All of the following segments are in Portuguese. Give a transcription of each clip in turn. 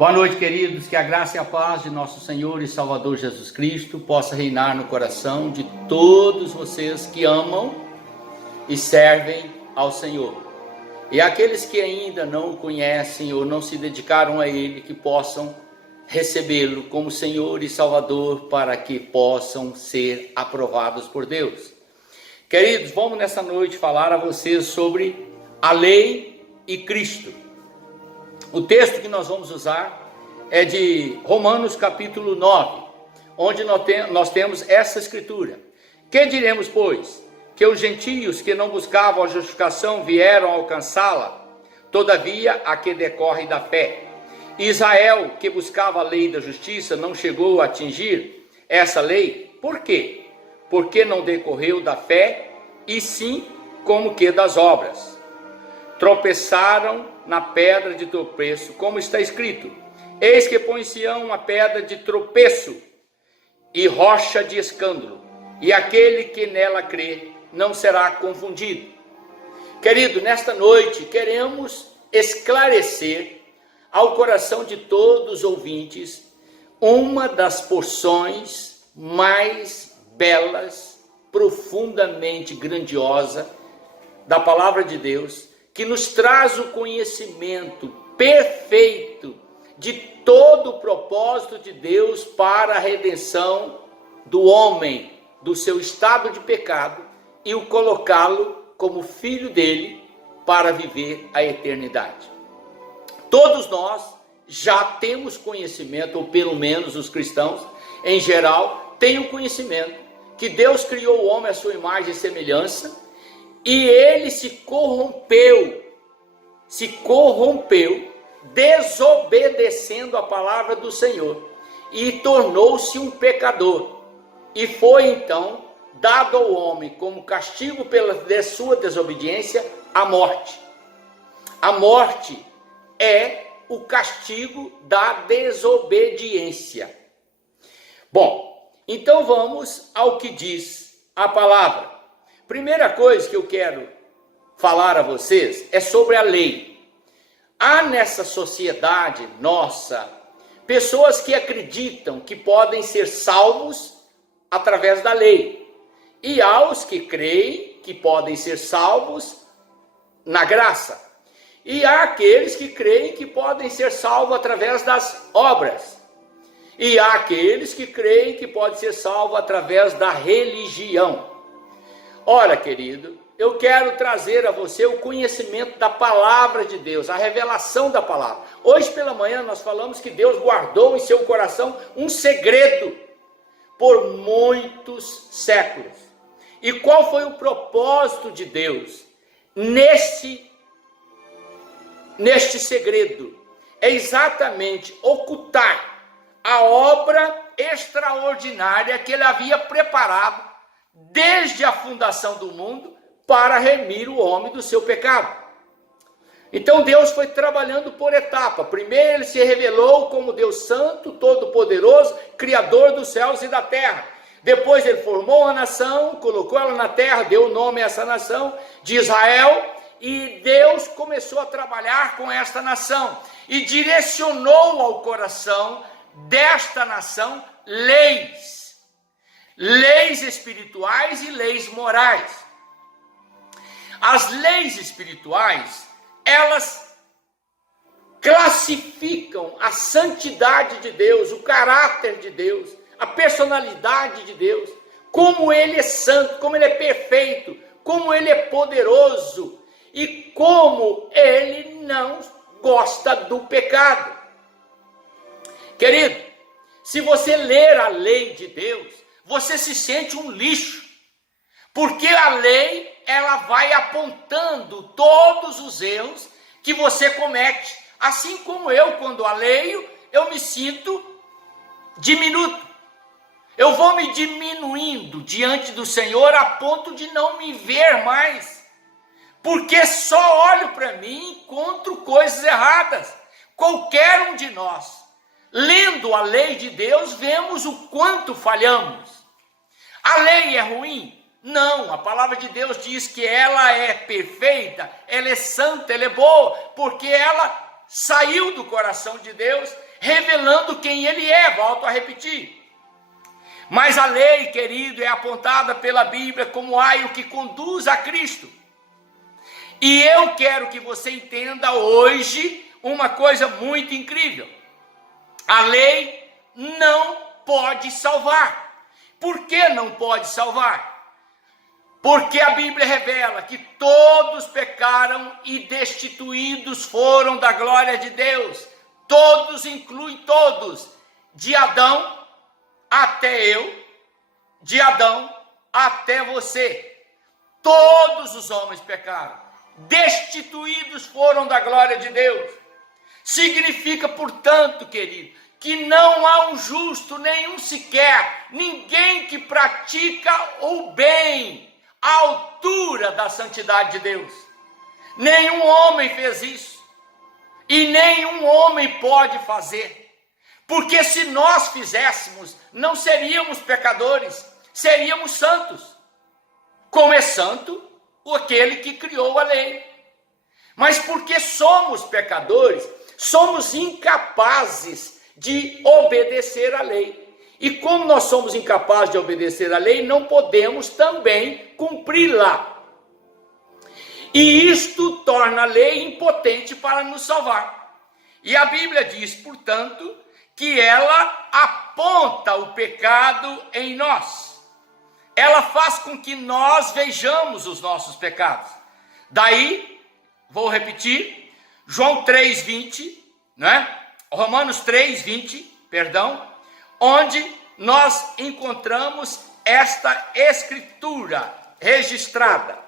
Boa noite, queridos, que a graça e a paz de nosso Senhor e Salvador Jesus Cristo possa reinar no coração de todos vocês que amam e servem ao Senhor. E aqueles que ainda não o conhecem ou não se dedicaram a Ele, que possam recebê-lo como Senhor e Salvador para que possam ser aprovados por Deus. Queridos, vamos nessa noite falar a vocês sobre a lei e Cristo. O texto que nós vamos usar é de Romanos capítulo 9, onde nós temos essa escritura. Que diremos, pois? Que os gentios que não buscavam a justificação vieram alcançá-la, todavia a que decorre da fé. Israel, que buscava a lei da justiça, não chegou a atingir essa lei. Por quê? Porque não decorreu da fé, e sim como que das obras. Tropeçaram na pedra de tropeço, como está escrito: eis que põe Sião uma pedra de tropeço e rocha de escândalo, e aquele que nela crê não será confundido. Querido, nesta noite queremos esclarecer ao coração de todos os ouvintes uma das porções mais belas, profundamente grandiosa da palavra de Deus, que nos traz o conhecimento perfeito de todo o propósito de Deus para a redenção do homem, do seu estado de pecado, e o colocá-lo como filho dele para viver a eternidade. Todos nós já temos conhecimento, ou pelo menos os cristãos em geral têm o conhecimento que Deus criou o homem à sua imagem e semelhança, e ele se corrompeu, desobedecendo a palavra do Senhor, e tornou-se um pecador, e foi então dado ao homem como castigo pela sua desobediência a morte. A morte é o castigo da desobediência. Bom, então vamos ao que diz a palavra. Primeira coisa que eu quero falar a vocês é sobre a lei. Há nessa sociedade nossa pessoas que acreditam que podem ser salvos através da lei, e há os que creem que podem ser salvos na graça, e há aqueles que creem que podem ser salvos através das obras, e há aqueles que creem que podem ser salvos através da religião. Ora, querido, eu quero trazer a você o conhecimento da palavra de Deus, a revelação da palavra. Hoje pela manhã nós falamos que Deus guardou em seu coração um segredo por muitos séculos. E qual foi o propósito de Deus neste segredo? É exatamente ocultar a obra extraordinária que ele havia preparado desde a fundação do mundo para remir o homem do seu pecado. Então Deus foi trabalhando por etapa. Primeiro ele se revelou como Deus Santo, Todo-Poderoso, Criador dos céus e da terra. Depois ele formou a nação, colocou ela na terra, deu o nome a essa nação de Israel, e Deus começou a trabalhar com esta nação e direcionou ao coração desta nação leis espirituais e leis morais. As leis espirituais, elas classificam a santidade de Deus, o caráter de Deus, a personalidade de Deus, como ele é santo, como ele é perfeito, como ele é poderoso e como ele não gosta do pecado. Querido, se você ler a lei de Deus, você se sente um lixo, porque a lei, ela vai apontando todos os erros que você comete, assim como eu, quando a leio, eu me sinto diminuto, eu vou me diminuindo diante do Senhor a ponto de não me ver mais, porque só olho para mim e encontro coisas erradas. Qualquer um de nós, lendo a lei de Deus, vemos o quanto falhamos. A lei é ruim? Não, a palavra de Deus diz que ela é perfeita, ela é santa, ela é boa, porque ela saiu do coração de Deus, revelando quem ele é, volto a repetir. Mas a lei, querido, é apontada pela Bíblia como aio que conduz a Cristo. E eu quero que você entenda hoje uma coisa muito incrível. A lei não pode salvar. Por que não pode salvar? Porque a Bíblia revela que todos pecaram e destituídos foram da glória de Deus. Todos incluem todos, de Adão até eu, de Adão até você. Todos os homens pecaram, destituídos foram da glória de Deus. Significa, portanto, querido, que não há um justo, nenhum sequer, ninguém que pratica o bem à altura da santidade de Deus. Nenhum homem fez isso, e nenhum homem pode fazer. Porque se nós fizéssemos, não seríamos pecadores, seríamos santos. Como é santo aquele que criou a lei. Mas porque somos pecadores, somos incapazes de obedecer à lei. E como nós somos incapazes de obedecer à lei, não podemos também cumpri-la. E isto torna a lei impotente para nos salvar. E a Bíblia diz, portanto, que ela aponta o pecado em nós. Ela faz com que nós vejamos os nossos pecados. Daí, vou repetir, João 3:20, né? Romanos 3:20, perdão, onde nós encontramos esta escritura registrada.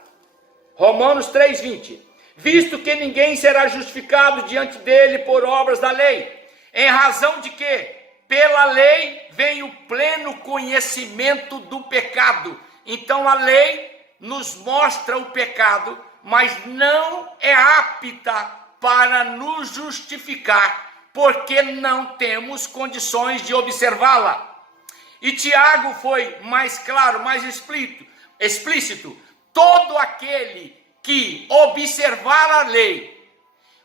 Romanos 3:20. Visto que ninguém será justificado diante dele por obras da lei, em razão de que pela lei vem o pleno conhecimento do pecado. Então a lei nos mostra o pecado, mas não é apta para nos justificar, porque não temos condições de observá-la. E Tiago foi mais claro, mais explícito. Todo aquele que observar a lei,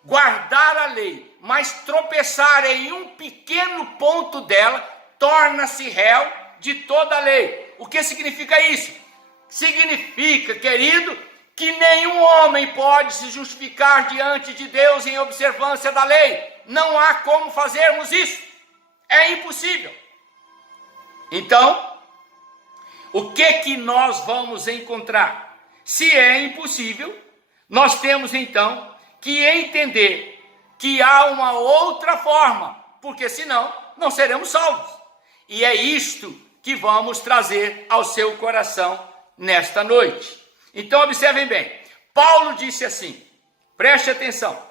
guardar a lei, mas tropeçar em um pequeno ponto dela, torna-se réu de toda a lei. O que significa isso? Significa, querido, que nenhum homem pode se justificar diante de Deus em observância da lei. Não há como fazermos isso. É impossível. Então, o que nós vamos encontrar? Se é impossível, nós temos então que entender que há uma outra forma, porque senão não seremos salvos. E é isto que vamos trazer ao seu coração nesta noite. Então observem bem, Paulo disse assim, preste atenção,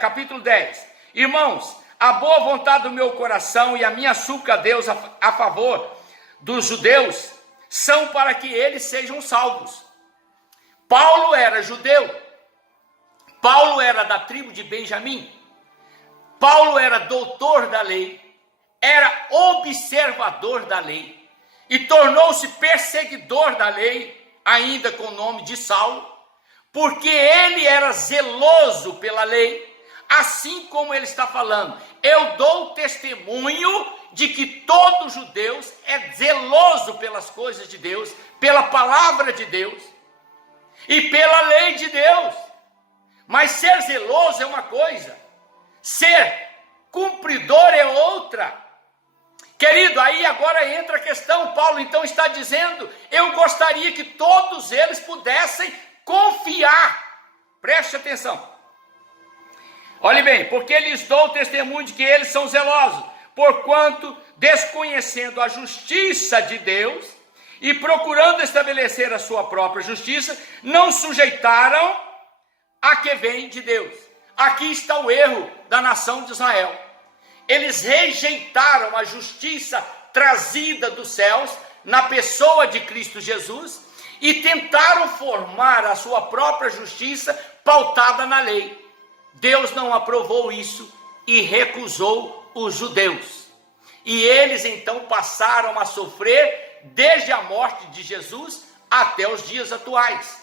capítulo 10, irmãos, a boa vontade do meu coração e a minha súplica a Deus a favor dos judeus são para que eles sejam salvos. Paulo era judeu, Paulo era da tribo de Benjamim, Paulo era doutor da lei, era observador da lei e tornou-se perseguidor da lei, ainda com o nome de Saulo, porque ele era zeloso pela lei, assim como ele está falando. Eu dou testemunho de que todo judeu é zeloso pelas coisas de Deus, pela palavra de Deus e pela lei de Deus. Mas ser zeloso é uma coisa, ser cumpridor é outra. Querido, aí agora entra a questão, Paulo então está dizendo, eu gostaria que todos eles pudessem confiar. Preste atenção. Olhe bem, porque lhes dou testemunho de que eles são zelosos, porquanto, desconhecendo a justiça de Deus e procurando estabelecer a sua própria justiça, não sujeitaram a que vem de Deus. Aqui está o erro da nação de Israel. Eles rejeitaram a justiça trazida dos céus na pessoa de Cristo Jesus e tentaram formar a sua própria justiça pautada na lei. Deus não aprovou isso e recusou os judeus. E eles então passaram a sofrer desde a morte de Jesus até os dias atuais.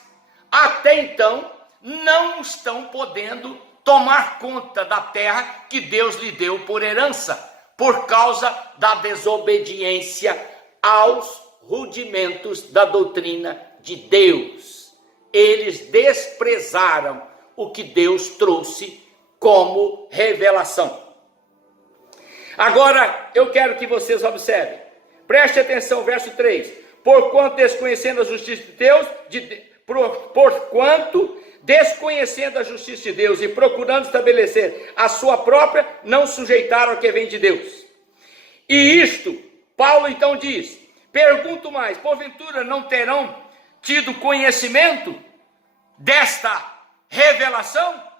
Até então, não estão podendo tomar conta da terra que Deus lhe deu por herança, por causa da desobediência aos rudimentos da doutrina de Deus. Eles desprezaram o que Deus trouxe como revelação. Agora, eu quero que vocês observem. Preste atenção, verso 3. Porquanto desconhecendo a justiça de Deus, porquanto desconhecendo a justiça de Deus e procurando estabelecer a sua própria, não sujeitaram ao que vem de Deus. E isto, Paulo então diz, pergunto mais, porventura não terão tido conhecimento desta revelação?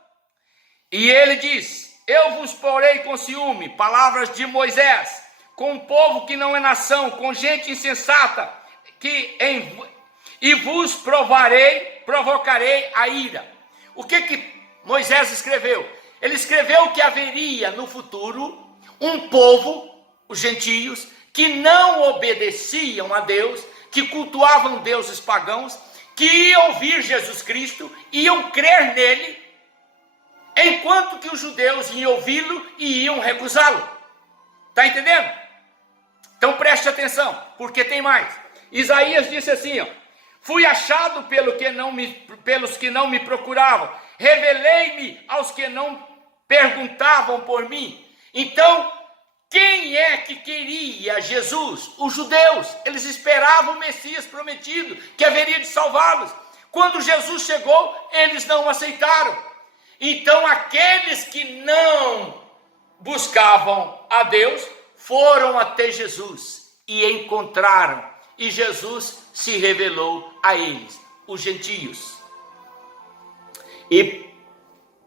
E ele diz, eu vos porei com ciúme, palavras de Moisés, com um povo que não é nação, com gente insensata, e vos provocarei a ira. O que Moisés escreveu? Ele escreveu que haveria no futuro um povo, os gentios, que não obedeciam a Deus, que cultuavam deuses pagãos, que iam ouvir Jesus Cristo, iam crer nele, enquanto que os judeus iam ouvi-lo e iam recusá-lo. Está entendendo? Então preste atenção, porque tem mais. Isaías disse assim, ó, fui achado pelos que não me procuravam, revelei-me aos que não perguntavam por mim. Então, quem é que queria Jesus? Os judeus. Eles esperavam o Messias prometido, que haveria de salvá-los. Quando Jesus chegou, eles não o aceitaram. Então, aqueles que não buscavam a Deus, foram até Jesus e encontraram. E Jesus se revelou a eles, os gentios. E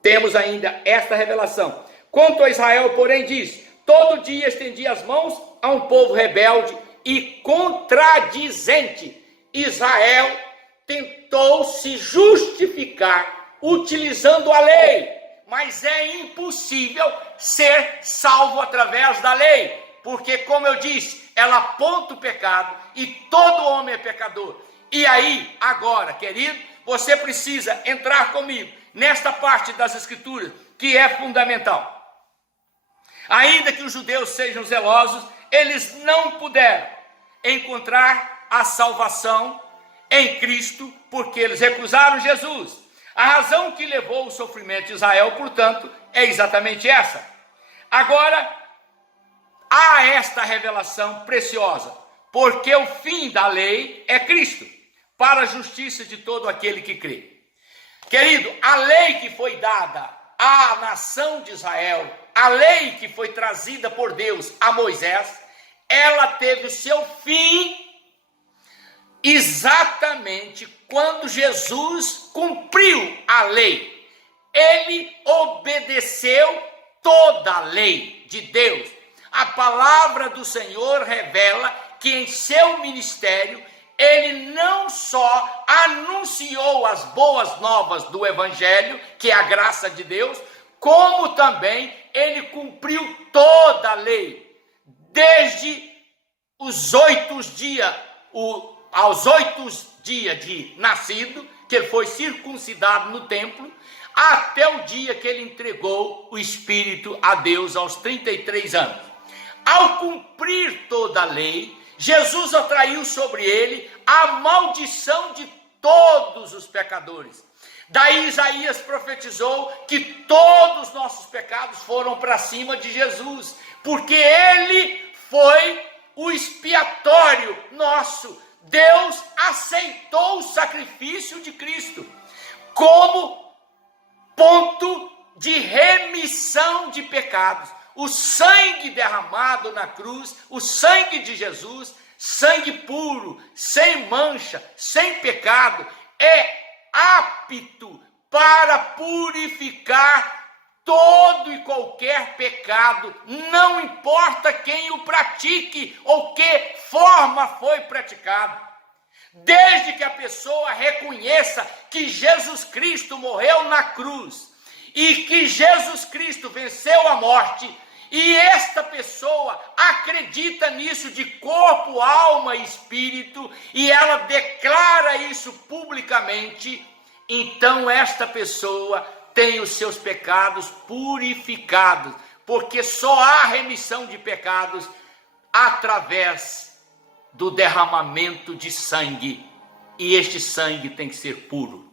temos ainda esta revelação. Quanto a Israel, porém, diz, todo dia estendi as mãos a um povo rebelde e contradizente. Israel tentou se justificar utilizando a lei, mas é impossível ser salvo através da lei, porque, como eu disse, ela aponta o pecado e todo homem é pecador. E aí, agora, querido, você precisa entrar comigo nesta parte das Escrituras, que é fundamental. Ainda que os judeus sejam zelosos, eles não puderam encontrar a salvação em Cristo, porque eles recusaram Jesus. A razão que levou o sofrimento de Israel, portanto, é exatamente essa. Agora, há esta revelação preciosa, porque o fim da lei é Cristo, para a justiça de todo aquele que crê. Querido, a lei que foi dada à nação de Israel, a lei que foi trazida por Deus a Moisés, ela teve o seu fim exatamente quando Jesus cumpriu a lei. Ele obedeceu toda a lei de Deus. A palavra do Senhor revela que em seu ministério ele não só anunciou as boas novas do Evangelho, que é a graça de Deus, como também ele cumpriu toda a lei, desde os 8 dias, aos 8 dias de nascido, que ele foi circuncidado no templo, até o dia que ele entregou o Espírito a Deus aos 33 anos. Ao cumprir toda a lei, Jesus atraiu sobre ele a maldição de todos os pecadores. Daí Isaías profetizou que todos os nossos pecados foram para cima de Jesus, porque ele foi o expiatório nosso. Deus aceitou o sacrifício de Cristo como ponto de remissão de pecados. O sangue derramado na cruz, o sangue de Jesus, sangue puro, sem mancha, sem pecado, é apto para purificar todo e qualquer pecado, não importa quem o pratique ou que forma foi praticado. Desde que a pessoa reconheça que Jesus Cristo morreu na cruz e que Jesus Cristo venceu a morte, e esta pessoa acredita nisso de corpo, alma e espírito, e ela declara isso publicamente, então esta pessoa tem os seus pecados purificados, porque só há remissão de pecados através do derramamento de sangue, e este sangue tem que ser puro.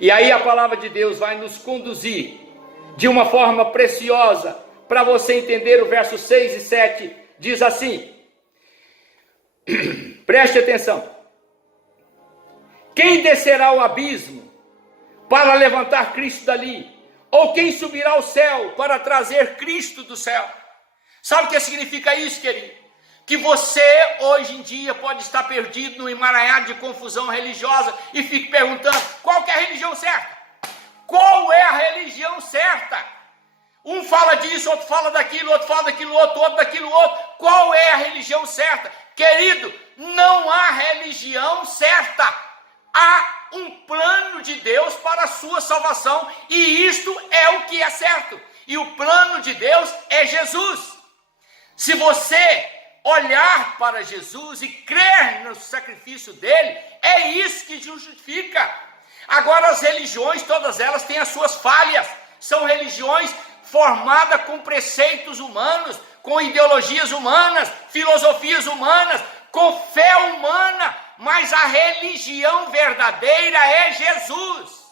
E aí a palavra de Deus vai nos conduzir de uma forma preciosa, para você entender o verso 6 e 7, diz assim, preste atenção: quem descerá ao abismo para levantar Cristo dali? Ou quem subirá ao céu para trazer Cristo do céu? Sabe o que significa isso, querido? Que você hoje em dia pode estar perdido no emaranhado de confusão religiosa e fique perguntando, qual que é a religião certa? Qual é a religião certa? Um fala disso, outro fala daquilo, outro fala daquilo outro, outro daquilo outro. Qual é a religião certa? Querido, não há religião certa. Há um plano de Deus para a sua salvação, e isto é o que é certo. E o plano de Deus é Jesus. Se você olhar para Jesus e crer no sacrifício dele, é isso que justifica. Agora, as religiões, todas elas têm as suas falhas. São religiões formadas com preceitos humanos, com ideologias humanas, filosofias humanas, com fé humana, mas a religião verdadeira é Jesus.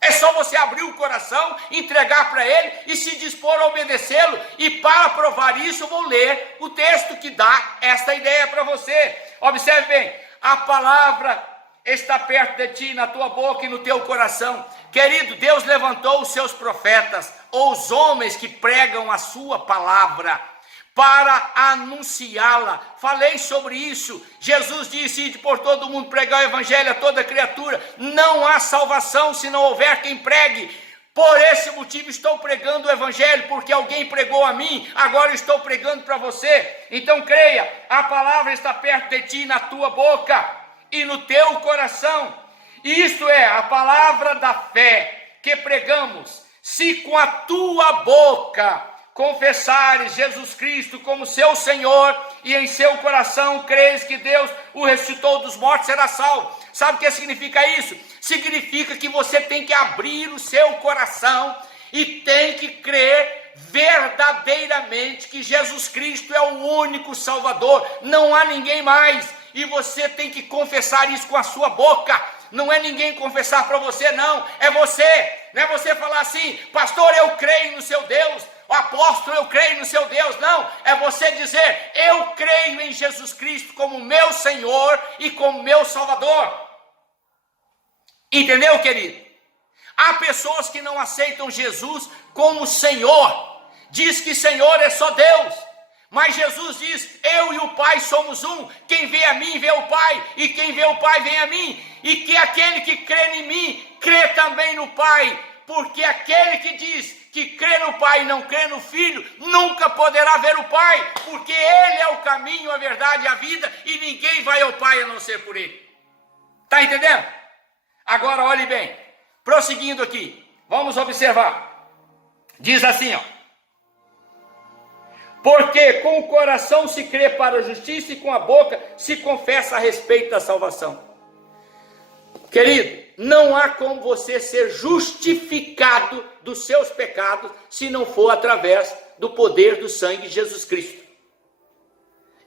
É só você abrir o coração, entregar para ele e se dispor a obedecê-lo. E para provar isso, eu vou ler o texto que dá esta ideia para você. Observe bem, a palavra está perto de ti, na tua boca e no teu coração. Querido, Deus levantou os seus profetas, ou os homens que pregam a sua palavra, para anunciá-la. Falei sobre isso. Jesus disse: ide por todo mundo pregar o evangelho a toda criatura. Não há salvação se não houver quem pregue. Por esse motivo estou pregando o evangelho, porque alguém pregou a mim, agora estou pregando para você. Então creia, a palavra está perto de ti, na tua boca e no teu coração. E isto é a palavra da fé que pregamos. Se com a tua boca confessares Jesus Cristo como seu Senhor e em seu coração creres que Deus o ressuscitou dos mortos, será salvo. Sabe o que significa isso? Significa que você tem que abrir o seu coração e tem que crer verdadeiramente que Jesus Cristo é o único Salvador, não há ninguém mais, e você tem que confessar isso com a sua boca. Não é ninguém confessar para você, não, é você. Não é você falar assim: pastor, eu creio no seu Deus, apóstolo, eu creio no seu Deus. Não, é você dizer: eu creio em Jesus Cristo como meu Senhor e como meu Salvador. Entendeu, querido? Há pessoas que não aceitam Jesus como Senhor, diz que Senhor é só Deus, mas Jesus diz: eu e o Pai somos um, quem vê a mim vê o Pai, e quem vê o Pai vem a mim, e que aquele que crê em mim, crê também no Pai, porque aquele que diz que crê no Pai e não crê no Filho, nunca poderá ver o Pai, porque Ele é o caminho, a verdade e a vida, e ninguém vai ao Pai a não ser por Ele. Está entendendo? Agora olhe bem, prosseguindo aqui, vamos observar. Diz assim, ó: porque com o coração se crê para a justiça e com a boca se confessa a respeito da salvação. Querido, não há como você ser justificado dos seus pecados se não for através do poder do sangue de Jesus Cristo.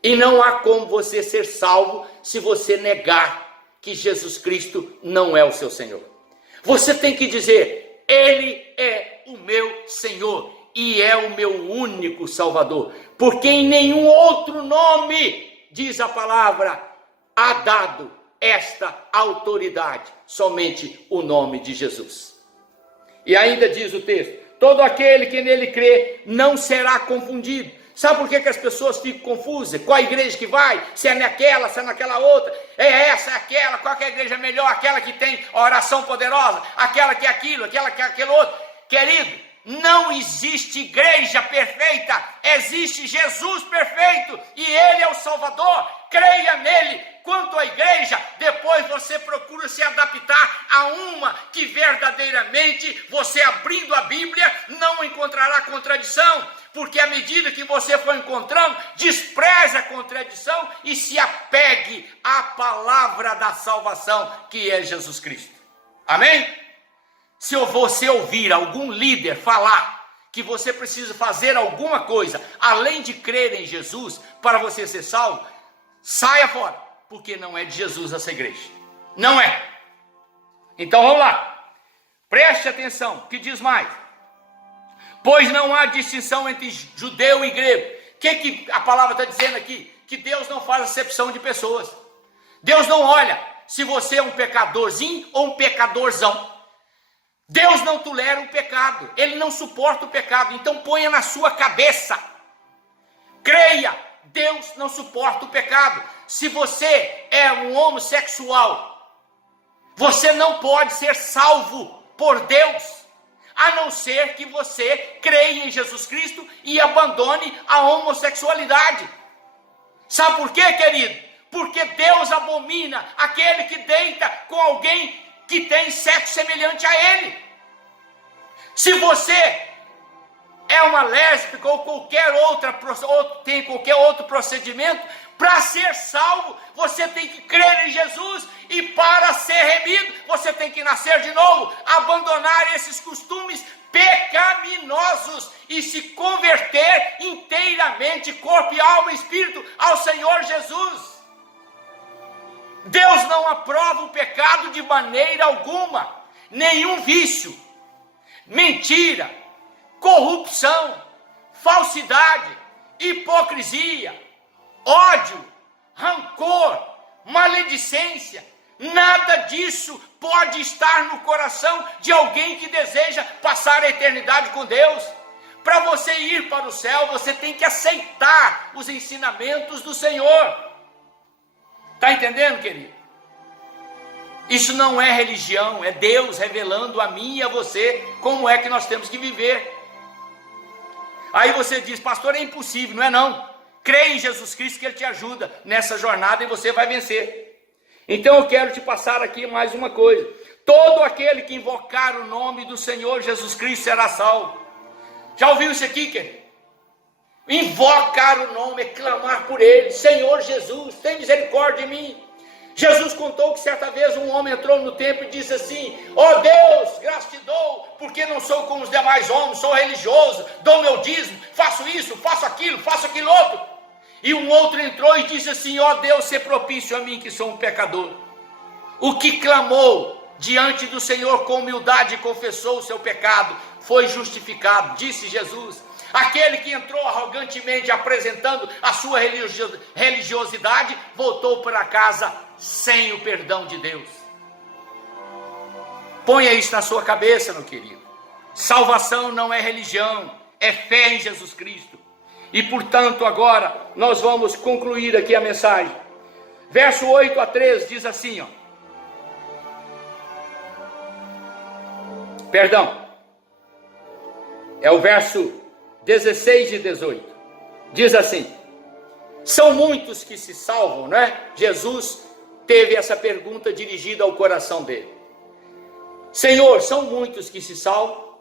E não há como você ser salvo se você negar que Jesus Cristo não é o seu Senhor. Você tem que dizer: Ele é o meu Senhor e é o meu único Salvador, porque em nenhum outro nome, diz a palavra, há dado esta autoridade, somente o nome de Jesus. E ainda diz o texto: todo aquele que nele crê não será confundido. Sabe por que as pessoas ficam confusas? Qual a igreja que vai? Se é naquela, se é naquela outra, é essa, é aquela, qual que é a igreja melhor? Aquela que tem a oração poderosa, aquela que é aquilo, aquela que é aquele outro. Querido, não existe igreja perfeita, existe Jesus perfeito, e Ele é o Salvador. Creia nele. Quanto à igreja, depois você procura se adaptar a uma que verdadeiramente, você abrindo a Bíblia, não encontrará contradição, porque à medida que você for encontrando, despreze a contradição e se apegue à palavra da salvação, que é Jesus Cristo. Amém? Se você ouvir algum líder falar que você precisa fazer alguma coisa além de crer em Jesus para você ser salvo, saia fora, porque não é de Jesus essa igreja. Não é. Então vamos lá. Preste atenção, que diz mais. Pois não há distinção entre judeu e grego. O que a palavra está dizendo aqui? Que Deus não faz acepção de pessoas. Deus não olha se você é um pecadorzinho ou um pecadorzão. Deus não tolera o pecado. Ele não suporta o pecado. Então ponha na sua cabeça. Creia, Deus não suporta o pecado. Se você é um homossexual, você não pode ser salvo por Deus, a não ser que você creia em Jesus Cristo e abandone a homossexualidade. Sabe por quê, querido? Porque Deus abomina aquele que deita com alguém que tem sexo semelhante a ele. Se você é uma lésbica ou qualquer outra, ou tem qualquer outro procedimento, para ser salvo, você tem que crer em Jesus, e para ser remido, você tem que nascer de novo, abandonar esses costumes pecaminosos e se converter inteiramente, corpo e alma e espírito, ao Senhor Jesus. Deus não aprova o pecado de maneira alguma, nenhum vício, mentira, corrupção, falsidade, hipocrisia, ódio, rancor, maledicência, nada disso pode estar no coração de alguém que deseja passar a eternidade com Deus. Para você ir para o céu, você tem que aceitar os ensinamentos do Senhor. Está entendendo, querido? Isso não é religião, é Deus revelando a mim e a você como é que nós temos que viver. Aí você diz, pastor, é impossível. Não é não. Crê em Jesus Cristo que Ele te ajuda nessa jornada e você vai vencer. Então eu quero te passar aqui mais uma coisa. Todo aquele que invocar o nome do Senhor Jesus Cristo será salvo. Já ouviu isso aqui, querido? Invocar o nome é clamar por Ele. Senhor Jesus, tem misericórdia de mim. Jesus contou que certa vez um homem entrou no templo e disse assim: ó Deus, graças te dou, porque não sou como os demais homens, sou religioso, dou meu dízimo, faço isso, faço aquilo outro. E um outro entrou e disse assim: ó Deus, se propício a mim que sou um pecador. O que clamou diante do Senhor com humildade e confessou o seu pecado foi justificado, disse Jesus. Aquele que entrou arrogantemente apresentando a sua religiosidade, voltou para casa sem o perdão de Deus. Ponha isso na sua cabeça, meu querido. Salvação não é religião, é fé em Jesus Cristo. E portanto agora nós vamos concluir aqui a mensagem. Verso 8 a 13 diz assim, ó. Perdão. É o verso 16 e 18, diz assim: são muitos que se salvam, não é? Jesus teve essa pergunta dirigida ao coração dele. Senhor, são muitos que se salvam?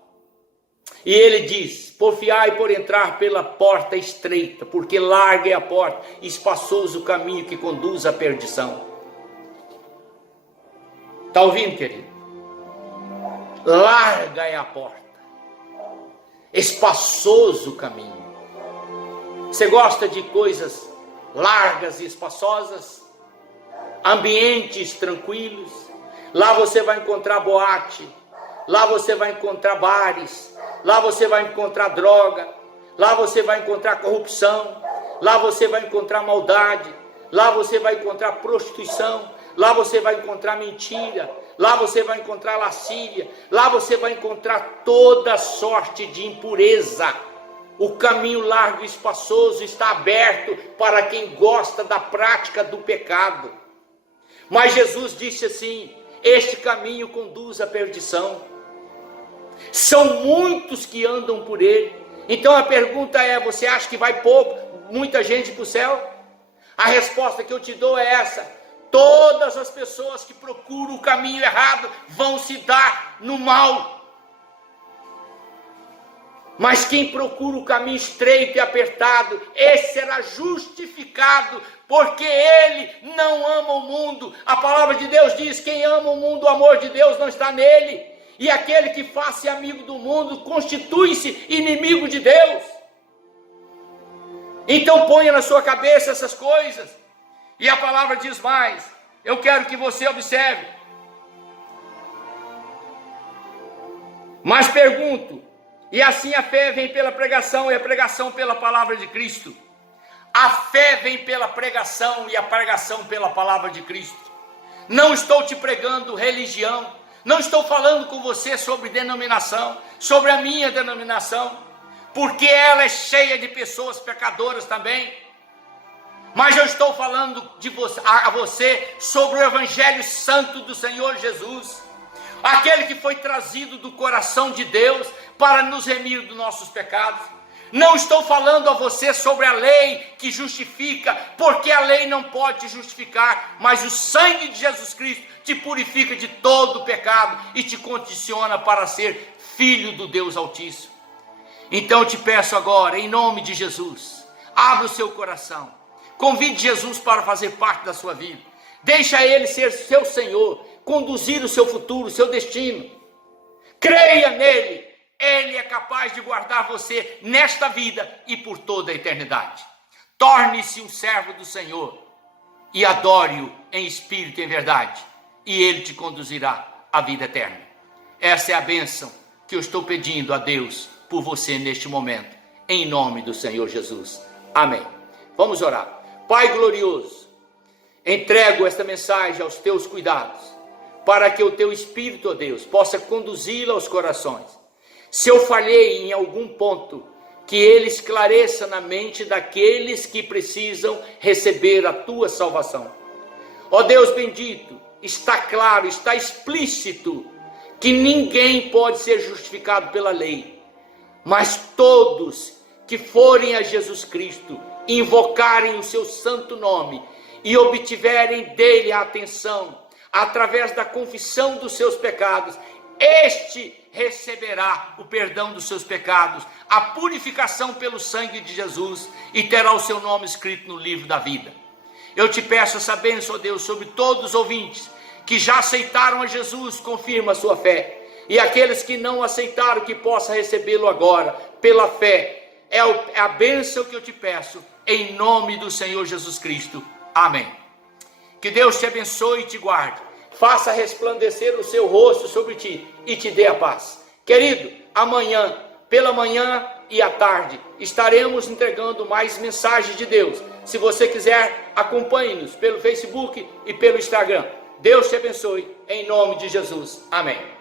E ele diz: porfiai por entrar pela porta estreita, porque larga é a porta, e espaçoso o caminho que conduz à perdição. Está ouvindo, querido? Larga é a porta, espaçoso o caminho. Você gosta de coisas largas e espaçosas? Ambientes tranquilos? Lá você vai encontrar boate, lá você vai encontrar bares, lá você vai encontrar droga, lá você vai encontrar corrupção, lá você vai encontrar maldade, lá você vai encontrar prostituição, lá você vai encontrar mentira, lá você vai encontrar lascívia, lá você vai encontrar toda sorte de impureza. O caminho largo e espaçoso está aberto para quem gosta da prática do pecado. Mas Jesus disse assim: este caminho conduz à perdição. São muitos que andam por ele. Então a pergunta é: você acha que vai muita gente para o céu? A resposta que eu te dou é essa: todas as pessoas que procuram o caminho errado vão se dar no mal. Mas quem procura o caminho estreito e apertado, esse será justificado, porque ele não ama o mundo. A palavra de Deus diz: quem ama o mundo, o amor de Deus não está nele. E aquele que faz-se amigo do mundo constitui-se inimigo de Deus. Então ponha na sua cabeça essas coisas. E a palavra diz mais. Eu quero que você observe. Mas pergunto, e assim a fé vem pela pregação e a pregação pela palavra de Cristo. A fé vem pela pregação e a pregação pela palavra de Cristo. Não estou te pregando religião, não estou falando com você sobre denominação, sobre a minha denominação, porque ela é cheia de pessoas pecadoras também. Mas eu estou falando a você sobre o Evangelho Santo do Senhor Jesus, aquele que foi trazido do coração de Deus para nos remir dos nossos pecados. Não estou falando a você sobre a lei que justifica, porque a lei não pode te justificar, mas o sangue de Jesus Cristo te purifica de todo o pecado e te condiciona para ser filho do Deus Altíssimo. Então eu te peço agora, em nome de Jesus, abra o seu coração, convide Jesus para fazer parte da sua vida, deixa Ele ser seu Senhor, conduzir o seu futuro, o seu destino. Creia nele. Ele é capaz de guardar você nesta vida e por toda a eternidade. Torne-se um servo do Senhor e adore-o em espírito e em verdade, e Ele te conduzirá à vida eterna. Essa é a bênção que eu estou pedindo a Deus por você neste momento, em nome do Senhor Jesus. Amém. Vamos orar. Pai glorioso, entrego esta mensagem aos teus cuidados, para que o teu Espírito, ó Deus, possa conduzi-la aos corações. Se eu falhei em algum ponto, que ele esclareça na mente daqueles que precisam receber a tua salvação. Ó Deus bendito, está claro, está explícito, que ninguém pode ser justificado pela lei, mas todos que forem a Jesus Cristo, invocarem o seu santo nome e obtiverem dele a atenção, através da confissão dos seus pecados, este receberá o perdão dos seus pecados, a purificação pelo sangue de Jesus e terá o seu nome escrito no livro da vida. Eu te peço essa bênção, ó Deus, sobre todos os ouvintes que já aceitaram a Jesus, confirma a sua fé, e aqueles que não aceitaram, que possa recebê-lo agora, pela fé. É a bênção que eu te peço, em nome do Senhor Jesus Cristo. Amém. Que Deus te abençoe e te guarde, faça resplandecer o seu rosto sobre ti e te dê a paz. Querido, amanhã, pela manhã e à tarde, estaremos entregando mais mensagens de Deus. Se você quiser, acompanhe-nos pelo Facebook e pelo Instagram. Deus te abençoe, em nome de Jesus. Amém.